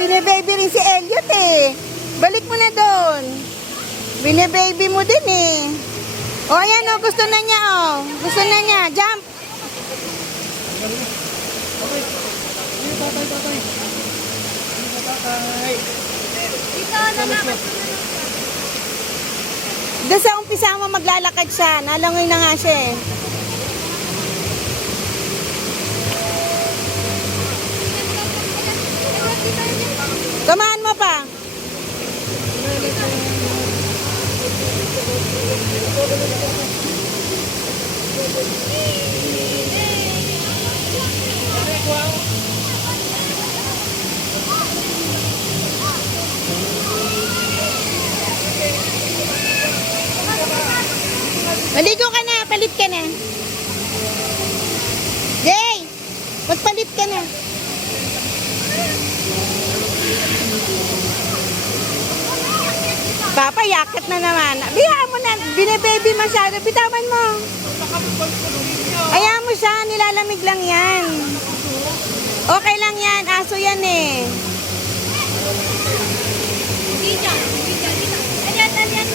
bine-baby rin si Elliot eh. Balik mo na doon. Bine-baby mo din eh. O, ayan o, gusto na niya o. Gusto na niya, jump. Dito na naman. Doon sa umpisa mo maglalakad siya. Nalangoy na nga siya eh. Tumahan mo pa. Maligo ka na, palit ka na. Jay, magpalit ka na. Papa, yakit na naman. Bihaan mo na, bine-baby masyado. Bitawan mo. Ayaw mo siya, nilalamig lang yan. Okay lang yan, aso yan eh. Dito. Ayan. Ayan.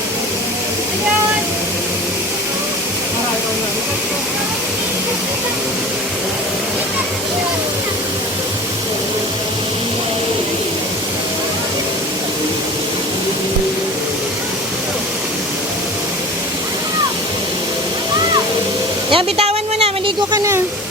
Yan, bitawan mo na, maligo ka na.